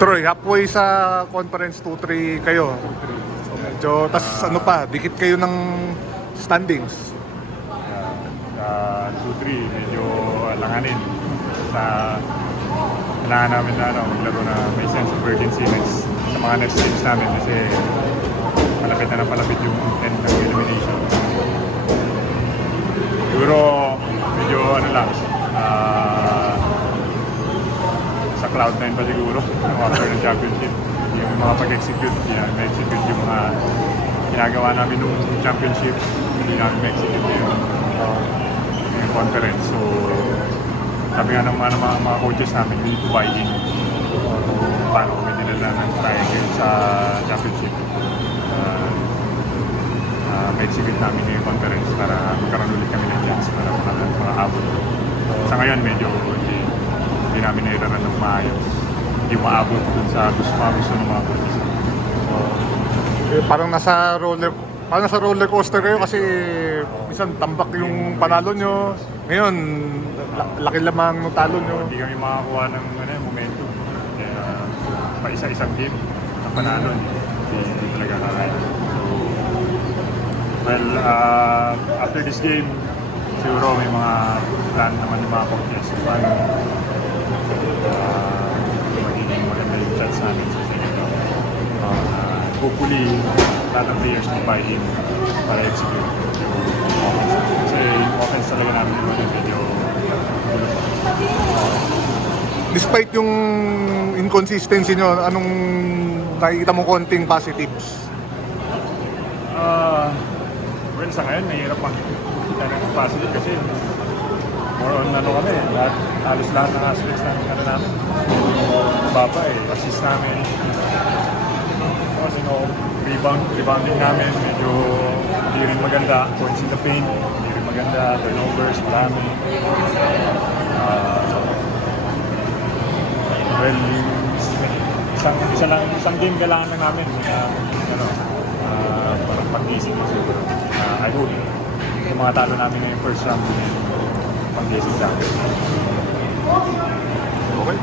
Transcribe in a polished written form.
Troy, halfway sa conference 2-3 kayo. So medyo, tas ano pa, dikit kayo ng standings. Sa 2-3, medyo alanganin. Kailangan namin na maglaro na may sense of urgency sa mga next games namin kasi malapit yung end ng elimination. Siguro, medyo sa cloud9 pa siguro, after ng championship. Yung mga pag-execute, ma-execute yung mga ginagawa namin nung championship, hindi namin ma-execute yung conference. So, sabi nga ng mga coaches namin, we need to buy in paano kami dinala ng triangle sa championship. Ma-execute namin yung conference para magkaroon ulit kami ng chance para makaabot. Sa ngayon, medyo hindi namin nairaran ng maayos. Hindi maabot dun sa gusto ng mga coaches. Parang nasa roller coaster kayo kasi minsan tambak yung panalo nyo. Ngayon, laki lamang ng talo nyo. Hindi kami makakuha ng momentum. Pa isa-isang game na panalo, hindi talaga nakaya. Well, after this game, siguro may mga plan naman yung mga coaches paano magiging maganda yung chance namin sa second round. Hopefully, lahat ng players na buy in para execute yung offense. Kasi yung offense talaga namin medyo Despite yung inconsistency nyo, anong nakikita mo konting positives? well, sa ngayon, nahihirap makikita ng positive kasi more on kami, halos lahat ng aspects ng namin. Baba assist namin. Rebounding namin, medyo hindi rin maganda. Points in the paint, hindi rin maganda. Turnovers, marami. Well, isang game kailangan lang namin parang pag-isip mo siguro. I hope yung mga talo namin ngayong first round pag-isip sa akin. Okay.